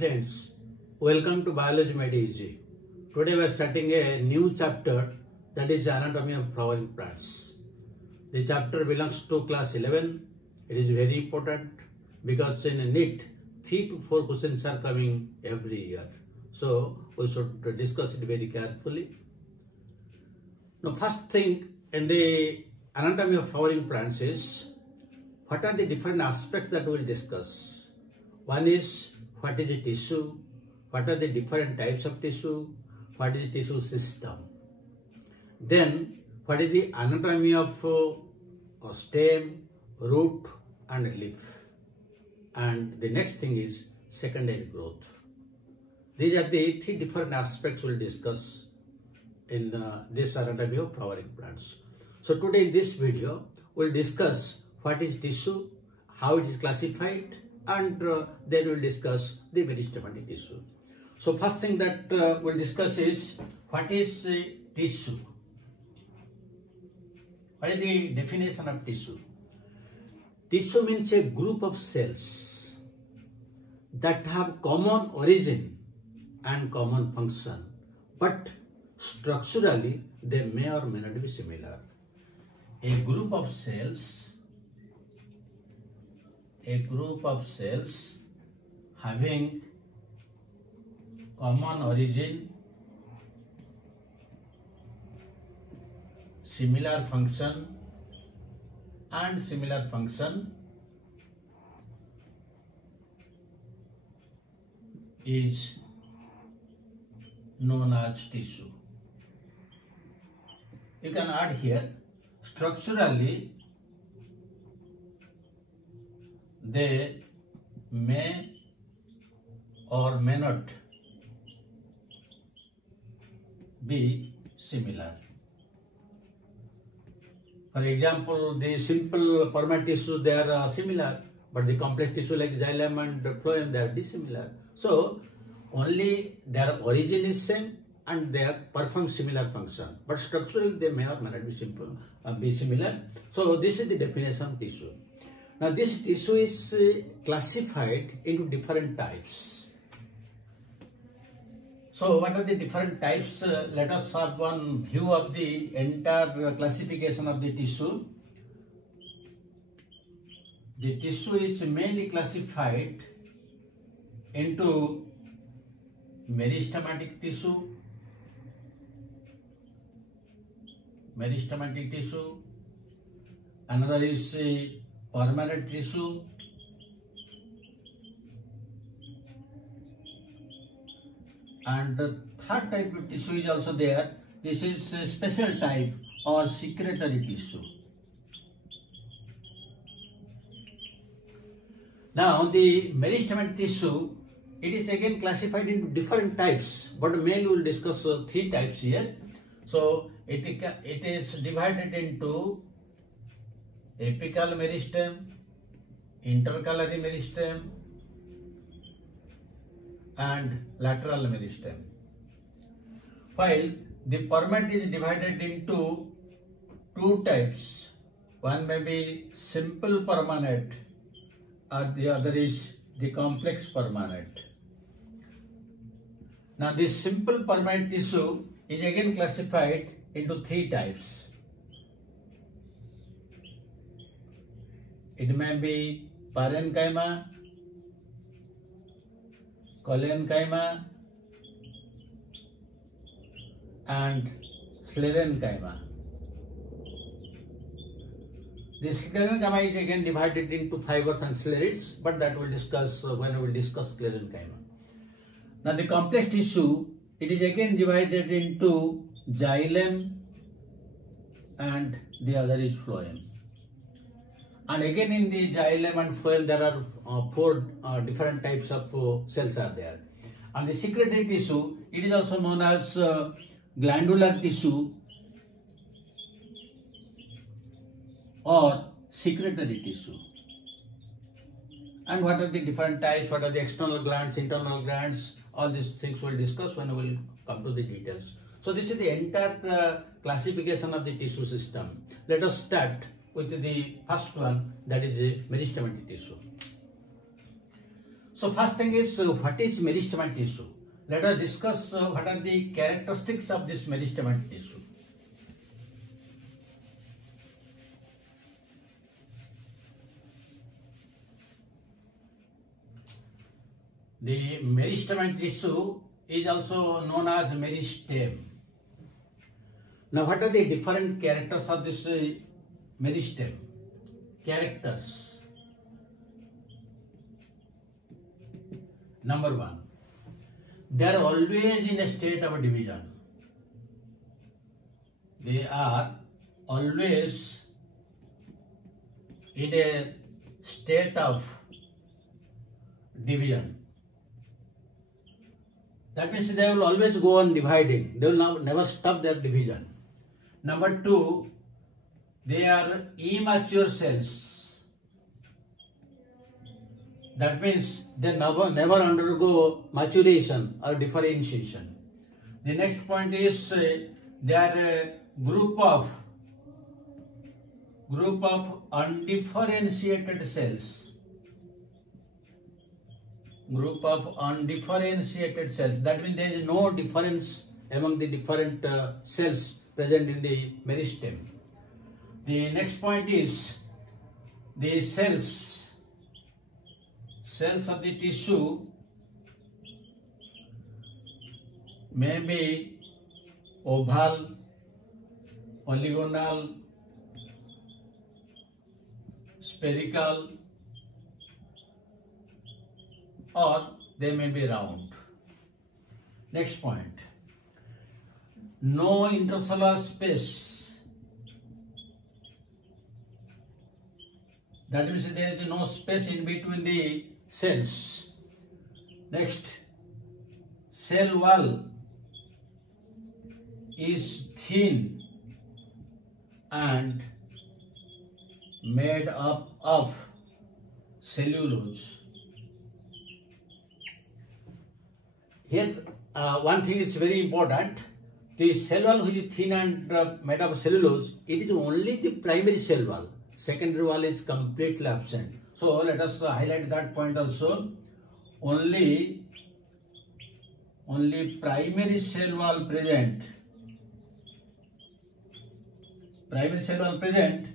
Friends, welcome to Biology Made Easy. Today we are starting a new chapter, that is Anatomy of Flowering Plants. The chapter belongs to class 11. It is very important because in a NEET, 3 to 4 questions are coming every year. So we should discuss it very carefully. Now, first thing in the Anatomy of Flowering Plants is, what are the different aspects that we will discuss? One is, what is the tissue? What are the different types of tissue? What is the tissue system? Then, what is the anatomy of stem, root and leaf? And the next thing is secondary growth. These are the 3 different aspects we will discuss in this anatomy of flowering plants. So today in this video, we will discuss what is tissue, how it is classified, and then we will discuss the meristematic tissue. So first thing that we will discuss is, what is tissue? What is the definition of tissue? Tissue means a group of cells that have common origin and common function, but structurally they may or may not be similar. A group of cells having common origin, similar function and similar function is known as tissue. You can add here, structurally they may or may not be similar. For example, the simple permanent tissues, they are similar, but the complex tissue like xylem and phloem, they are dissimilar. So only their origin is same and they perform similar function, but structurally they may or may not be similar. So this is the definition of tissue. Now this tissue is classified into different types. So what are the different types? Let us have one view of the entire classification of the tissue. The tissue is mainly classified into meristematic tissue, another is permanent tissue, and the third type of tissue is also there. This is a special type or secretory tissue. Now the meristematic tissue, it is again classified into different types, but mainly we will discuss 3 types here. So it is divided into apical meristem, intercalary meristem and lateral meristem. While the permanent is divided into 2 types. One may be simple permanent or the other is the complex permanent. Now this simple permanent tissue is again classified into 3 types. It may be parenchyma, collenchyma and sclerenchyma. The sclerenchyma is again divided into fibers and sclerites, but that we will discuss when we will discuss sclerenchyma. Now the complex tissue, it is again divided into xylem and the other is phloem. And again in the xylem and phloem there are 4 different types of cells are there. And the secretory tissue, it is also known as glandular tissue or secretory tissue. And what are the different types, what are the external glands, internal glands, all these things we will discuss when we will come to the details. So this is the entire classification of the tissue system. Let us start with the first one, that is a meristematic tissue. So first thing is what is meristematic tissue? Let us discuss what are the characteristics of this meristematic tissue. The meristematic tissue is also known as meristem. Now what are the different characters of this meristem? Characters. Number one, they are always in a state of division. They are always in a state of division. That means they will always go on dividing. They will never stop their division. Number two, they are immature cells. That means they never undergo maturation or differentiation. The next point is they are a group of undifferentiated cells. Group of undifferentiated cells. That means there is no difference among the different cells present in the meristem. The next point is the cells of the tissue may be oval, polygonal, spherical, or they may be round. Next point, no intercellular space. That means there is no space in between the cells. Next, cell wall is thin and made up of cellulose. Here, one thing is very important. The cell wall which is thin and made of cellulose, it is only the primary cell wall. Secondary wall is completely absent. So let us highlight that point also. Only primary cell wall present. Primary cell wall present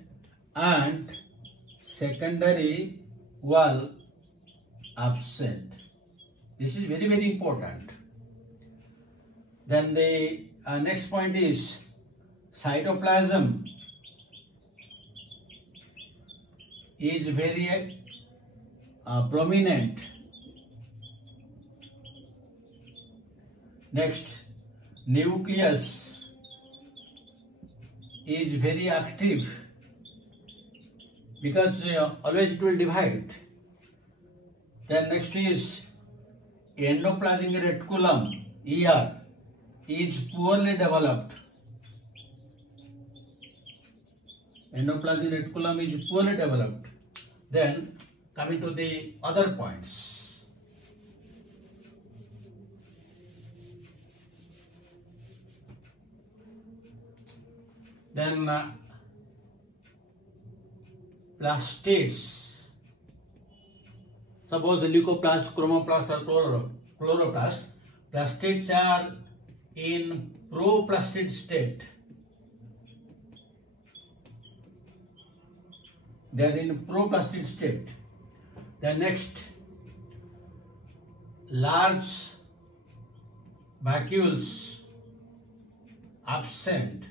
and secondary wall absent. This is very, very important. Then the next point is cytoplasm is very prominent. Next, nucleus is very active because always it will divide. Then next is endoplasmic reticulum, ER, is poorly developed. Endoplasmic reticulum is poorly developed. Then coming to the other points. Then plastids. Suppose leucoplast, chromoplast or chloroplast. Plastids are in proplastid state. They are in proplastid state. Then next, large vacuoles absent.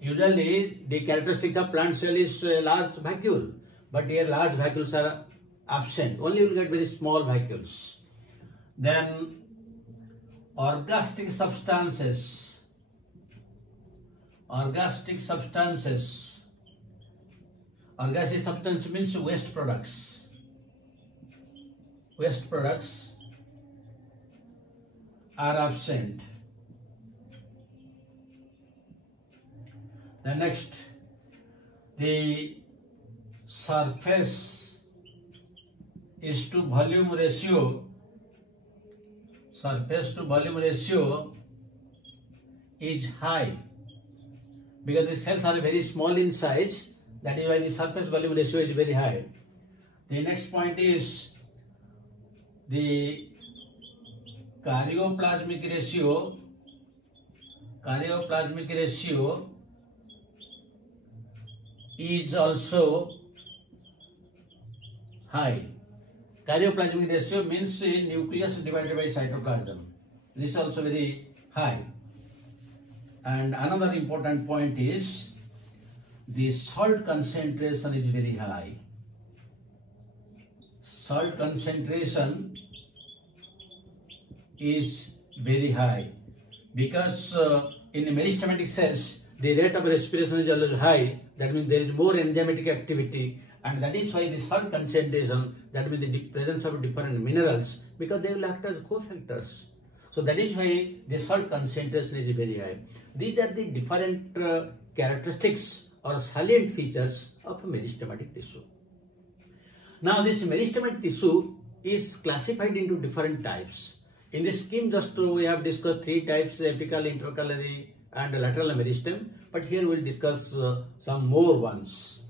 Usually the characteristics of plant cell is large vacuole, but here large vacuoles are absent. Only you will get very small vacuoles. Then ergastic substances. Ergastic substances. Ergastic substance means waste products. Waste products are absent. The next, the surface is to volume ratio. Surface to volume ratio is high because the cells are very small in size. That is why the surface volume ratio is very high. The next point is the karyoplasmic ratio is also high. Karyoplasmic ratio means nucleus divided by cytoplasm. This is also very high. And another important point is the salt concentration is very high. Salt concentration is very high because in the meristematic cells the rate of respiration is always high. That means there is more enzymatic activity, and that is why the salt concentration, that means the presence of different minerals, because they will act as cofactors. So that is why the salt concentration is very high. These are the different characteristics or salient features of a meristematic tissue. Now this meristematic tissue is classified into different types. In this scheme just we have discussed three types: apical, intercalary and lateral meristem, but here we will discuss some more ones.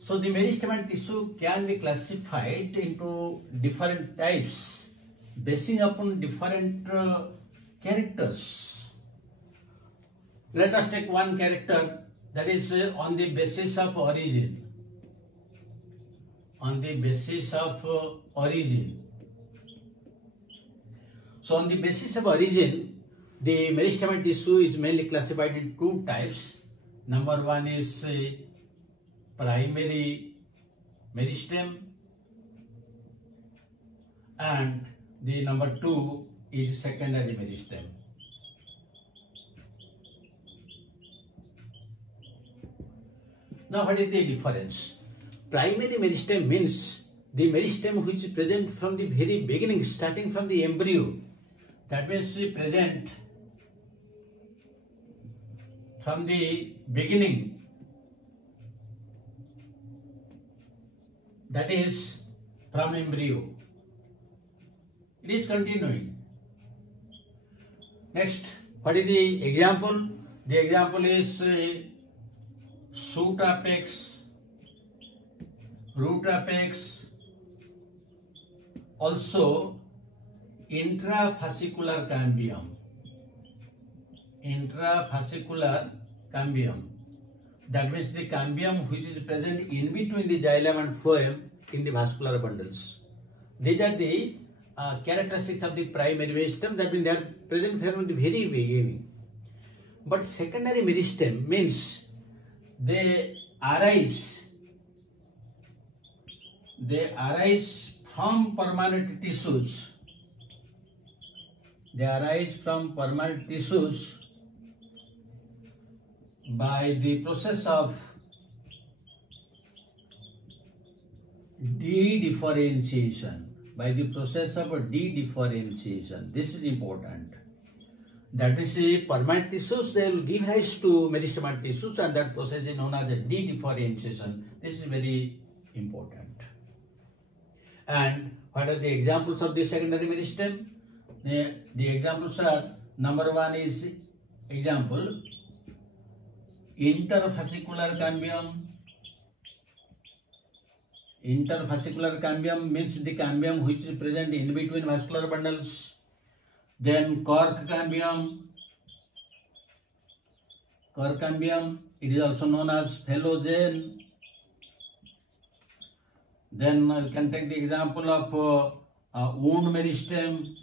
So the meristematic tissue can be classified into different types basing upon different characters. Let us take one character, that is on the basis of origin. On the basis of origin. So on the basis of origin, the meristematic tissue is mainly classified in two types. Number one is primary meristem, and the number two is secondary meristem. Now what is the difference? Primary meristem means the meristem which is present from the very beginning, starting from the embryo. That means present from the beginning, that is from embryo. It is continuing. Next, what is the example? The example is shoot apex, root apex, also intrafascicular cambium. Intrafascicular cambium. That means the cambium which is present in between the xylem and phloem in the vascular bundles. These are the characteristics of the primary meristem, that means they are present from the very beginning. But secondary meristem means they arise from permanent tissues. They arise from permanent tissues by the process of de-differentiation. By the process of de-differentiation. This is important. That means the permanent tissues, they will give rise to meristematic tissues, and that process is known as a de-differentiation. This is very important. And what are the examples of the secondary meristem? The examples are, number one is example interfascicular cambium. Interfascicular cambium means the cambium which is present in between vascular bundles. Then cork cambium. Cork cambium, it is also known as phellogen. Then you can take the example of wound meristem.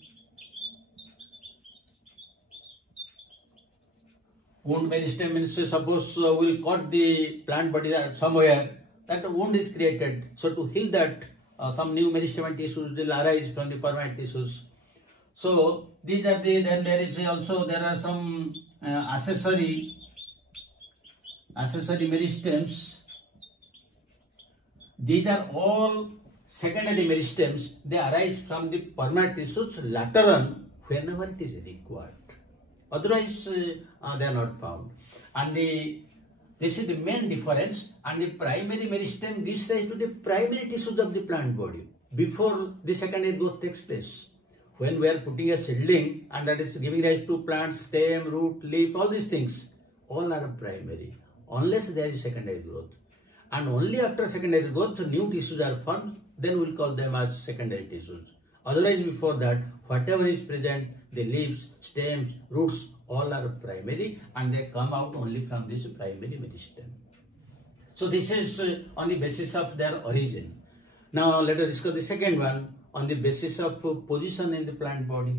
Wound meristem means suppose we will cut the plant body somewhere, that wound is created. So to heal that, some new meristematic tissues will arise from the permanent tissues. So these are the, then there is also, there are some accessory meristems. These are all secondary meristems. They arise from the permanent tissues later on whenever it is required. Otherwise, they are not found. And this is the main difference. And the primary meristem gives rise to the primary tissues of the plant body before the secondary growth takes place. When we are putting a seedling, and that is giving rise to plant, stem, root, leaf, all these things, all are primary, unless there is secondary growth. and only after secondary growth new tissues are formed, then we'll call them as secondary tissues. Otherwise, before that, whatever is present, the leaves, stems, roots, all are primary, and they come out only from this primary meristem. So this is on the basis of their origin. Now let us discuss the second one on the basis of position in the plant body.